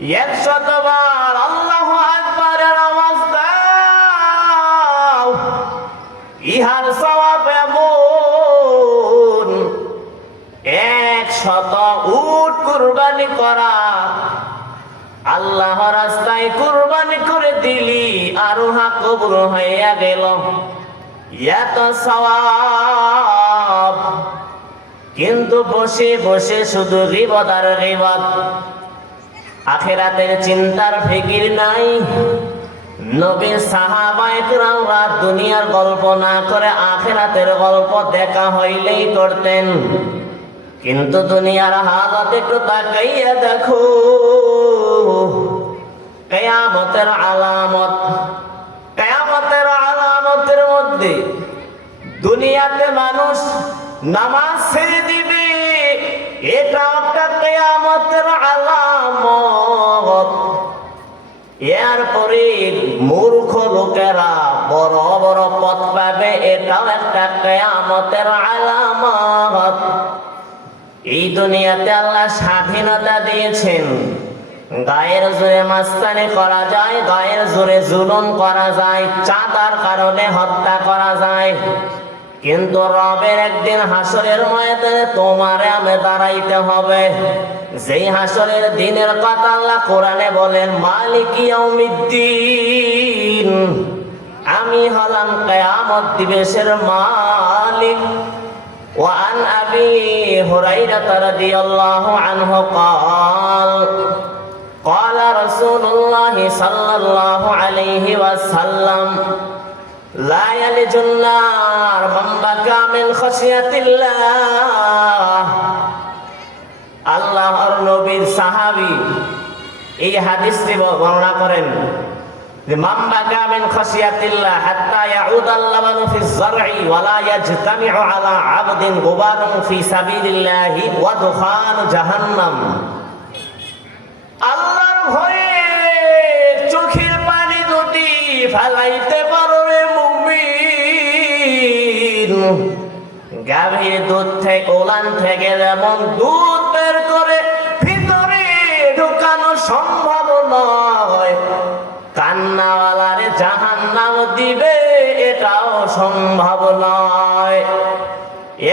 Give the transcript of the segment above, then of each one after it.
100বার আল্লাহু আকবারের আওয়াজ দাও। ইহার সওয়াব এমন 100 উট কুরবানি করা। আল্লাহ রাস্তায় কুরবানি করে দিলি আর উহা কবুল হইয়া গেল, এত সওয়াব। কিন্তু বসে বসে শুধু গীবত আর গীবত, আখিরাতের চিন্তার ফিকির নাই। নবীর সাহাবায়ে কেরামরা দুনিয়ার গল্প না করে আখিরাতের গল্প দেখা হইলেই করতেন। কিন্তু দুনিয়ার হালত একটু তাকাইয়া দেখো, কিয়ামতের আলামত। কিয়ামতের আলামতের মধ্যে দুনিয়াতে মানুষ নামাজ ছেড়ে দিবে, এটা একটা কিয়ামতের আলামত। এরপরে মূর্খ লোকেরা বড় বড় পদ পাবে, এটাও একটা কিয়ামতের আলামত। এই দুনিয়াতে আল্লাহ স্বাধীনতা দিয়েছেন, গায়ের জোরে মাস্তানি করা যায়, গায়ের জোরে জুলুম করা যায়, চাঁদার কারণে হত্যা করা যায়। কিন্তু রবের একদিন হাসরের ময়দানে তোমারে আমি দাঁড়াইতে হবে। যেই হাসরের দিনের কথা আল্লাহ কোরআনে বলেন, মালিক ইয়াউমিদ্দিন, আমি হলাম কিয়ামত দিবসের মালিক। وعن أبي هريرة رضي الله عنه قال قال رسول الله صلى الله عليه وسلم لا يلج النار من بكى من خشية الله। আল্লাহর নবীর সাহাবী এই হাদিসটি বর্ণনা করেন যে মান বাকা মিন খাশিয়াতিল্লাহ হাত্তা ইয়াউদাল লাবানু ফিজ যারঈ ওয়া লা ইয়াজতামিউ আলা আবদিন গুবারুন ফি সাবিলিল্লাহি ওয়া দুখান জাহান্নাম। আল্লাহর ভয়ে চোখের পানি যদি ফেলাইতে পারো রে মুমিন, গাভীর দুধ থেকে ওলান থেকে যেমন দুধ বের করে ভিতরে ঢোকানো সম্ভব নয়, কান্নাওয়ালারে জাহান্নাম দিবে এটাও সম্ভব নয়।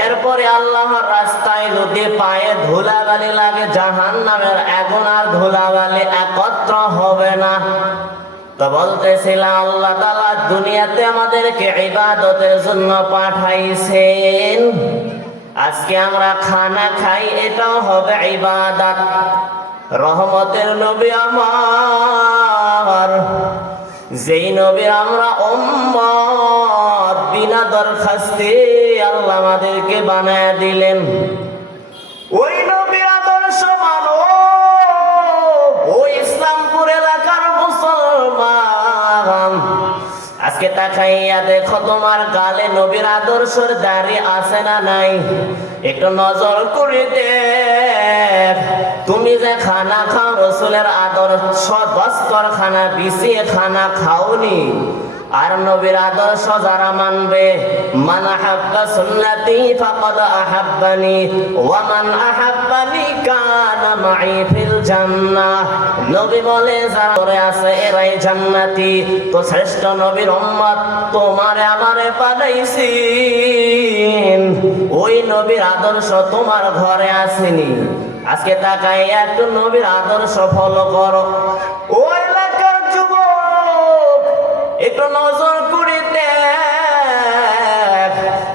এরপরে আল্লাহর রাস্তায় যদি পায়ে ধুলাবালি লাগে, জাহান্নামের আগুন আর ধুলাবালি একত্র হবে না। তো বলতেছিলাম আল্লাহ তাআলা দুনিয়াতে আমাদেরকে ইবাদতের জন্য পাঠাইছেন। আজকে আমরা খানা খাই, এটাও হবে ইবাদত। রহমতের নবী আমার, যেই নবী আমরা উম্মত, বিনা দরখাস্তে আল্লাহ আমাদেরকে বানায় দিলেন। ওই নবীর আদর্শ মানো, ওই ইসলামপুর এলাকার মুসলমান, আজকে তাকাইয়া দেখো তোমার গালে নবীর আদর্শের দাড়ি আছে না নাই? একটু নজর করে দেখ, তুমি যে খানা খাও রাসূলের আদর্শ দস্তরখানা বিছিয়ে খানা খাওনি। আর নবীর আদর্শ যারা মানবে, মান আহাব্বা সুন্নতি ফাকাদ আহাব্বানি ওয়া মান আহাব্বানি কানা মাই ফিল জান্নাহ। নবী বলে যারা করে আছে এরাই জান্নাতি। তো শ্রেষ্ঠ নবীর উম্মত তোমারে আমারে পাঠাইছেন, ওই নবীর আদর্শ তোমার ঘরে আসেনি। আজকে তাকাই একটু নবীর আদর্শ ফলো করো। ও এলাকার যুবক, একটু নজর করে দেখ,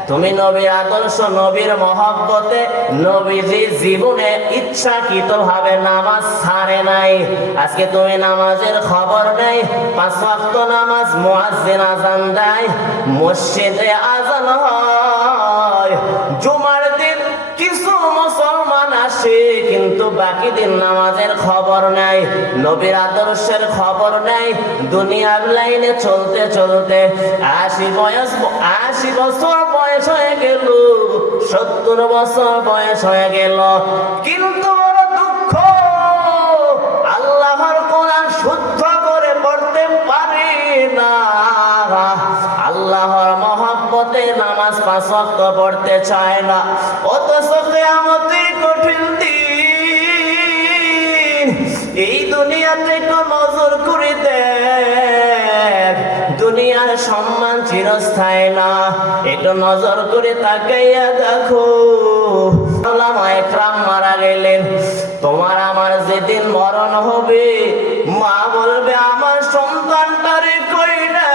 তুমি নবীর আদর্শ, নবীর মহব্বতে নবীজি জীবনে ইচ্ছাকৃত ভাবে নামাজ ছাড়ে নাই। আজকে তুমি নামাজের খবর নেই, 5 ওয়াক্ত নামাজ মুয়াজ্জিন আযান দেয়, মসজিদে আযান হয়, জুমার দিন কিছু মুসলমান আসে, কিন্তু বাকি দিন নামাজের খবর নাই, নবীর আদর্শের খবর নাই। দুনিয়ার লাইনে চলতে চলতে 80 বছর বয়স হয়ে গেল, 70 বছর বয়স হয়ে গেল, কিন্তু বড় দুঃখ, আল্লাহর কোরআন শুদ্ধ করে পড়তে পারি না। আল্লাহর মহব্বতে নামাজ 5 ওয়াক্ত পড়তে চায় না। অথচ কিয়ামতের কঠিন দিন, এই দুনিয়াতে একটু নজর করে দেখ, দুনিয়ার সম্মান চিরস্থায়ী না, একটু নজর করে তাকাইয়া দেখো। ওলামায়ে কেরাম মারা গেলেন, তোমার আমার যেদিন মরণ হবে, মা বলবে আমার সন্তানটারে কই না,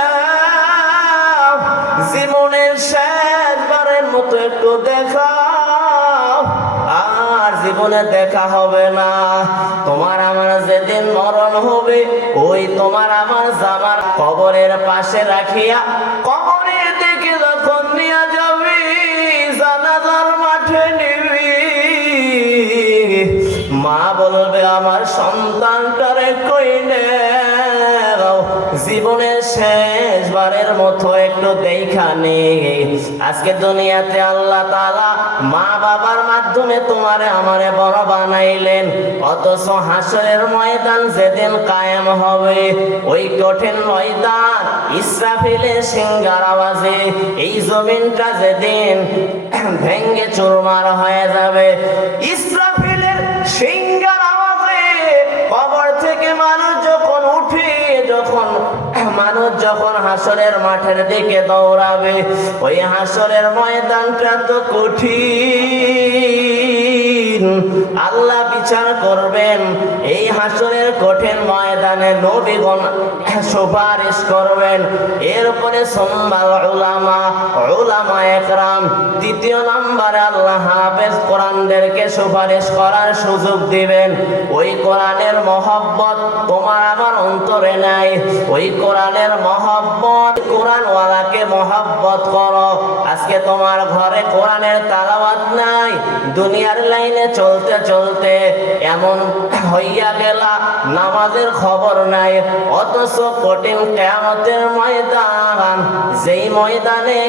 জীবনের শেষবারের মতো একটু দেখাও, আর জীবনে দেখা হবে না। তোমার আমার যেদিন মরণ হবে, ওই তোমার আমার জামার কবরের পাশে রাখিয়া কবরের দিকে যখন নিয়ে যাবি, জানাজার মাঠে নিবি, মা বলবে আমার সন্তানটারে কই নাও, জীবনের শেষবারের মতো একটু দেখা নে। আজকে দুনিয়াতে আল্লাহ তাআলা মা বাবার মাধ্যমে তোমারে আমারে বড় বানাইলেন, অথচ হাসরের ময়দান যেদিন কায়েম হবে, ওই কঠিন ময়দান ইসরাফিলের সিংহার আওয়াজে এই জমিনটা যেদিন ভেঙ্গে চুরমার হয়ে যাবে, ইসরাফিলের সিংহার আওয়াজে কবর থেকে মানুষ যখন উঠে, মানুষ যখন হাসরের মাঠের দিকে দৌড়াবে, ওই হাসরের ময়দানটা তো কঠিন, আল্লাহ বিচার করবেন। এই হাসরের কঠিন ময়দানে নবীগণ সুপারিশ করবেন, এরপরে সুম্মাল উলামায়ে কেরাম, দ্বিতীয় নম্বরে আল্লাহ হাফেজ কোরআনদেরকে সুপারিশ করার সুযোগ দিবেন। ওই কোরআনের মহব্বত তোমার আমার অন্তরে নাই, ওই কোরআনের মহব্বত, কোরআনওয়ালাকে মহব্বত করো। আজকে তোমার ঘরে কোরআনের তেলাওয়াত নাই, দুনিয়ার লাইনে চলতে চলতে এমন হইয়া গেলা নামাজের খবর নাই, অথচ কঠিন কিয়ামতের ময়দান, যেই ময়দানে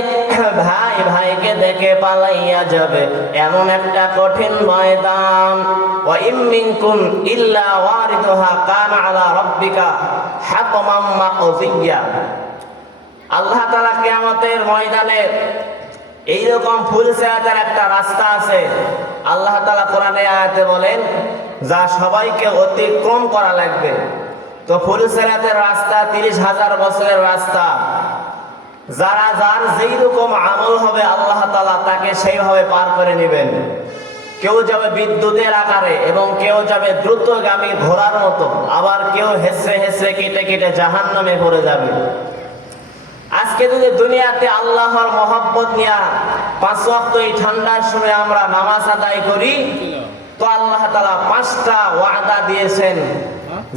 ভাই ভাইকে দেখে পালাইয়া যাবে, এমন একটা কঠিন ময়দান। ওয়া ইম মিনকুম ইল্লা ওয়ারিদুহা কানা আলা রাব্বিকা হাতমান মাকদিয়া। আল্লাহ তাআলা কিয়ামতের ময়দানে এইরকম ফুলসিরাতের একটা রাস্তা আছে, আল্লাহ তাআলা কোরআনে আয়াতে বলেন যা সবাইকে অতিক্রম করা লাগবে। তো ফুলসিরাতের রাস্তা 30,000 বছরের রাস্তা, যারা যার যেই রকম আমল হবে আল্লাহ তাআলা তাকে সেইভাবে পার করে নেবেন। কেউ যাবে বিদ্যুতের আকারে এবং কেউ যাবে দ্রুতগামী ঘোড়ার মতো, আবার কেউ হেসরে হেসরে কেটে কেটে জাহান্নামে পড়ে যাবে। আজকে যদি দুনিয়াতে আল্লাহর মহব্বত নিয়ে 5 ওয়াক্ত এই ঠান্ডার সময় আমরা নামাজ আদায় করি, তো আল্লাহ তাআলা 5টা ওয়াদা দিয়েছেন,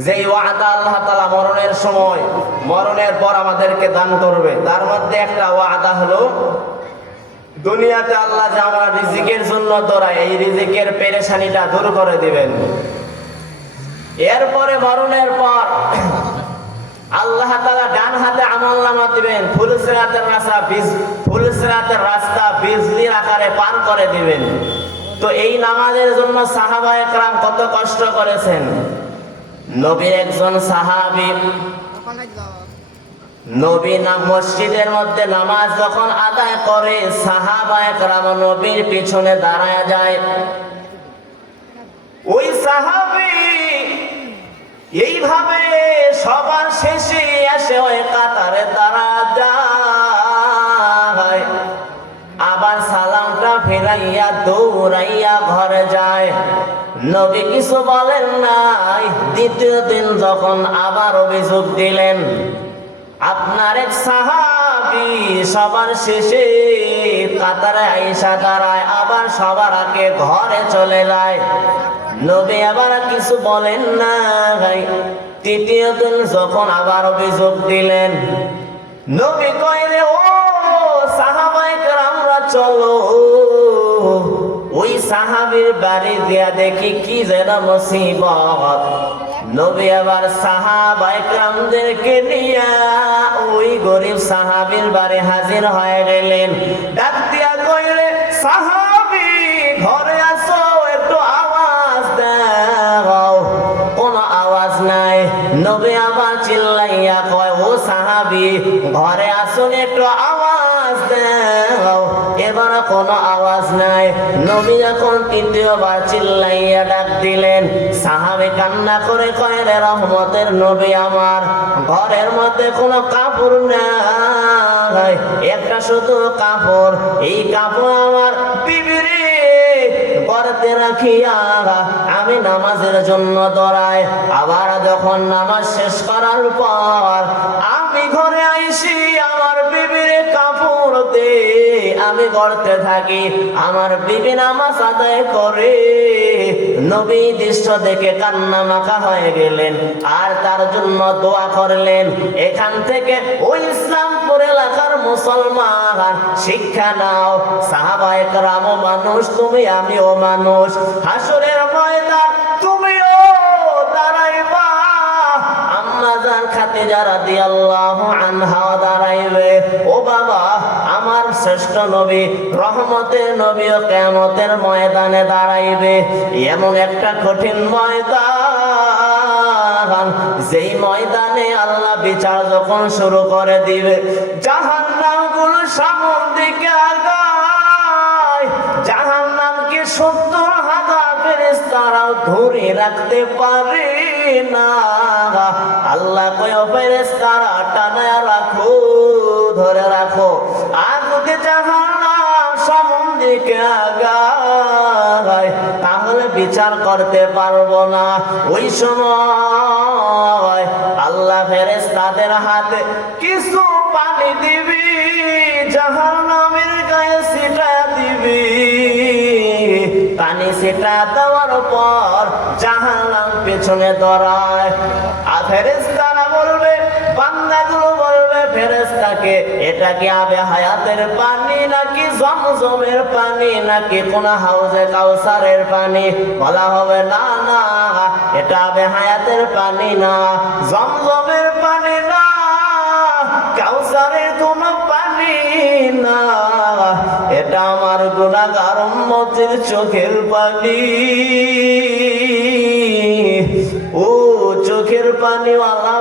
যেই ওয়াদা আল্লাহ তাআলা মরণের সময়, মরণের পর আমাদেরকে দান করবে। তার মধ্যে একটা ওয়াদা হলো, দুনিয়াতে আল্লাহ যে আমার রিজিকের জন্য দৌড়ায়, এই রিজিকের পেরেশানিটা দূর করে দিবেন। এরপরে মরণের পর আল্লাহ তাআলা ডান হাতে আমলনামা দিবেন, ফুলসিরাতের রাস্তা বিজলির আকারে পার করে দিবেন। তো এই নামাজের জন্য সাহাবায়ে কেরাম কত কষ্ট করেছেন। নবীর একজন সাহাবী, নবী মসজিদের মধ্যে নামাজ যখন আদায় করে, সাহাবায়ে কেরাম নবীর পিছনে দাঁড়ায় যায়। ওই সাহাবী এইভাবে সবার শেষে এসে ওই কাতারে দাঁড়া যায়, আবার সালামটা ফেরাইয়া দৌড়াইয়া ঘরে যায়। নবী কিছু বলেন নাই। দ্বিতীয় দিন যখন আবার অভিযোগ দিলেন, আপনার এক সাহাবী সবার শেষে কাতারে আইসা দাঁড়ায়, আবার সবার আগে ঘরে চলে যায়, নবী আবার কিছু বলেন না। তৃতীয় দিন যখন আবার অভিযোগ দিলেন, নবী কইলে ও সাহাবায়ে কেরামরা চলো, ওই সাহাবীর বাড়ি দিয়া দেখি কি যেন মুসিবত। নবী আবার সাহাবায়ে কেরামদেরকে নিয়া ওই গরিব সাহাবীর বাড়ি হাজির হয়ে গেলেন। ডাক দিয়া কইলে, সাহাবী ঘরে আসো, একটু আওয়াজ দাও। কোনো আওয়াজ নাই। নবী আবার চিল্লাইয়া কয়, ও সাহাবী ঘরে আসুন, একটু আওয়াজ দাও। এর এবার কোনো আওয়াজ নাই। নবী যখন তৃতীয়বার চিল্লাইয়া ডাক দিলেন, সাহাবে কান্না করে কয়, রে রহমতের নবী আমার, ঘরের মধ্যে কোনো কাপড় নাই, একটা শুধু কাপড়, এই কাপড় আমার বিবির করতে রাখিয়া আমি নামাজের জন্য দৌড়াই। আবার যখন নামাজ শেষ করার পর আমি ঘরে আইসি, আমার বিবির কাপড় দে আমি করতে থাকি। আমার বিবি নামাজ আদায় করে। নবী দৃশ্য দেখে কান্না মাখা হয়ে গেলেন আর তার জন্য দোয়া করলেন। এখান থেকে ওই ইসলামপুর এলাকার মুসলমান শিক্ষা নাও, সাহাবায়ে কেরামও মানুষ, তুমি আমিও মানুষ। হাসরের ময়দান তুমিও দাঁড়াইবা, আম্মা জান খাদিজা রাদিয়াল্লাহু আনহা দাঁড়াইবে। ও বাবা, আমার শ্রেষ্ঠ নবী রহমতের নবীও কিয়ামতের ময়দানে দাঁড়াইবে। এমন একটা কঠিন ময়দান, যেই ময়দানে আল্লাহ বিচার যখন শুরু করে দিবে, জাহান্নামগুলো সামনের দিকে আগায়। জাহান্নামকে 70,000 ফেরেশতারাও ধরে রাখতে পারে না। আল্লাহ কয়, ফেরেশতারা টানায় রাখো, ধরে রাখো। আর যদি জাহান্নাম সামনের দিকে আগায়, তাহলে বিচার করতে পারবো না। ওই সময় আল্লাহ ফেরেশতাদের হাতে কিছু পানি দিবি, জাহান্নামের গায়ে ছিটা দিবি। পানি ছিটা দেওয়ার পর জাহান্নাম পেছনে দৌড়ায়। আর ফেরেশতারা বলবে, বান্দাগুলো বলবে ফেরেশতাকে, এটা কি আবে হায়াতের পানি নাকি জমজমের পানি নাকি কোন হাউজে কাউসারের পানি? বলা হবে, না না, এটা আবে হায়াতের পানি না, জমজমের পানি না, কাউসারের কোন পানি না, এটা আমার গুনাহগার উম্মতের চোখের পানি। ও চোখের পানিওয়ালা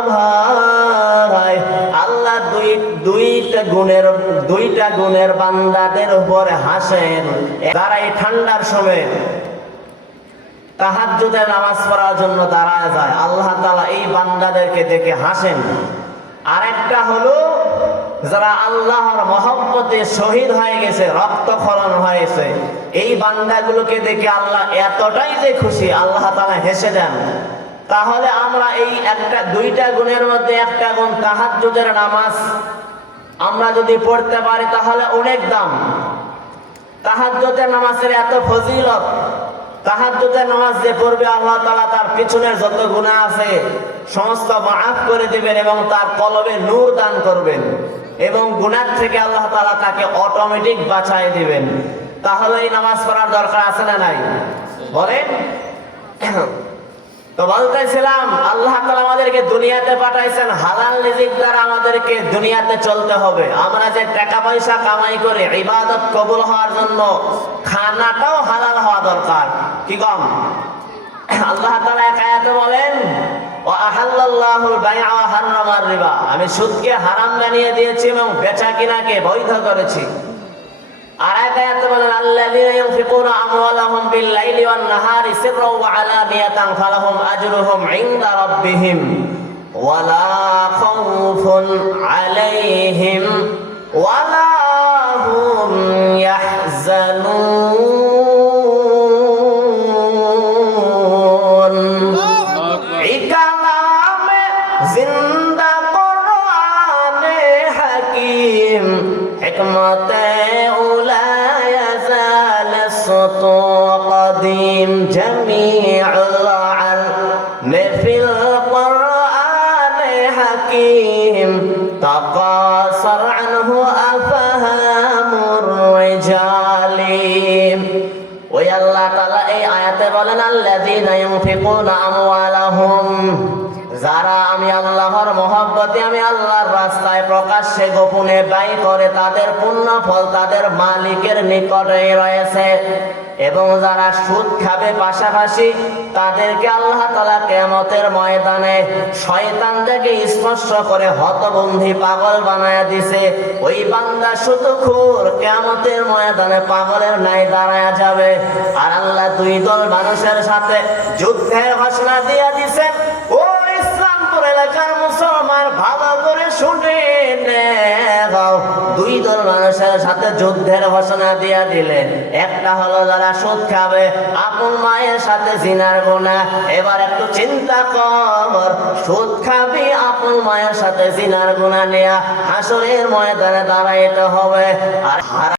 ভাই, আল্লাহ দুইটা গুণের বান্দাদের উপরে হাসেন। যারা এই ঠান্ডার সময় তাহাজ্জুদের নামাজ পড়ার জন্য দাঁড়ায় যায়, আল্লাহ তাআলা এই বান্দাদেরকে দেখে হাসেন। আরেকটা হলো যারা আল্লাহর মহব্বতে শহীদ হয়ে গেছে, রক্তক্ষরণ হয়েছে, এই বান্দাগুলোকে দেখে আল্লাহ এতটাই যে খুশি, আল্লাহ তাআলা হেসে দেন। তাহলে আমরা এই দুইটা গুণের মধ্যে একটা গুণ তাহাজ্জুদের নামাজ আমরা যদি পড়তে পারি তাহলে অনেক দাম। তাহাজ্জুদের নামাজের এত ফজিলত, তাহাজ্জুদের নামাজ যে পড়বে আল্লাহ তাআলা তার পিছনের যত গুনাহ আছে সমস্ত মাফ করে দিবেন এবং তার কলবে নূর দান করবেন এবং গুনাহ থেকে আল্লাহ তাআলা তাকে অটোমেটিক বাঁচায় দিবেন। তাহলে এই নামাজ পড়ার দরকার আছে না নাই? বলেন। তো বলতেছিলাম, আল্লাহ তাআলা আমাদেরকে দুনিয়াতে পাঠাইছেন হালাল রিজিক দ্বারা আমাদেরকে দুনিয়াতে চলতে হবে। আমরা যে টাকা পয়সা কামাই করে ইবাদত কবুল হওয়ার জন্য খানাটাও হালাল হওয়া দরকার। কি কম? আল্লাহ তাআলা এক আয়াতে বলেন, ওয়া আহাল্লাল্লাহুল বাই'a ওয়া হাররামার রিবা, আমি সুদকে হারাম বানিয়ে দিয়েছি এবং বেচা কিনাকে বৈধ করেছি। আর এক আয়াতে বলেন, আল্লাযীনা ইউনফিকুনা আমওয়ালাহুম বিল লাইলি ওয়ান নাহারি সিররাও ওয়া আলানিয়াতান ফালাহুম আজরুহুম ইনদা রাব্বিহিম ওয়া লা খাউফুন আলাইহিম ওয়া লা হুম ইয়াহজানুন। এই কালামে জিন্দা কোরআনে হাকীম, হিকমতে قديم جميع العلم في القرآن حكيم تقاصر عنه أفهام الرجال। ওই আল্লাহ তাআলা এই আয়াতে বলেন, আল্লাযীনা ইউনফিকুনা আমওয়ালাহুম, যারা আমি আল্লাহর মহব্বতে আমি আল্লাহর রাস্তায় প্রকাশ্যে গোপনে ব্যয় করে তাদের পুণ্য ফল তাদের মালিকের নিকটেই রয়েছে। এবং যারা সুদ খাবে পাশাপাশি তাদেরকে আল্লাহ তাআলা কিয়ামতের ময়দানে শয়তান থেকে স্পর্শ করে হতবন্ধী পাগল বানায়া দিছে। ওই বান্দা সুদখোর কিয়ামতের ময়দানে পাগলের ন্যায় দাঁড়ায়া যাবে। আর আল্লাহ দুই দল মানুষের সাথে যুদ্ধের ঘোষণা দিয়ে দিছেন। ও ইসলামপুর এলাকার মুসলমান, ভালো করে শুনে নাও, দুই দল মানুষের সাথে যুদ্ধের ঘোষণা দিয়ে দিলেন। একটা হলো যারা সুদ খাবে, আপন মায়ের সাথে জিনার গুনাহ। এবার একটু চিন্তা কর, সুদ খাবি, আপন মায়ের সাথে জিনার গুনাহ নিয়ে হাসরের ময়দানে দাঁড়াইতে হবে। আর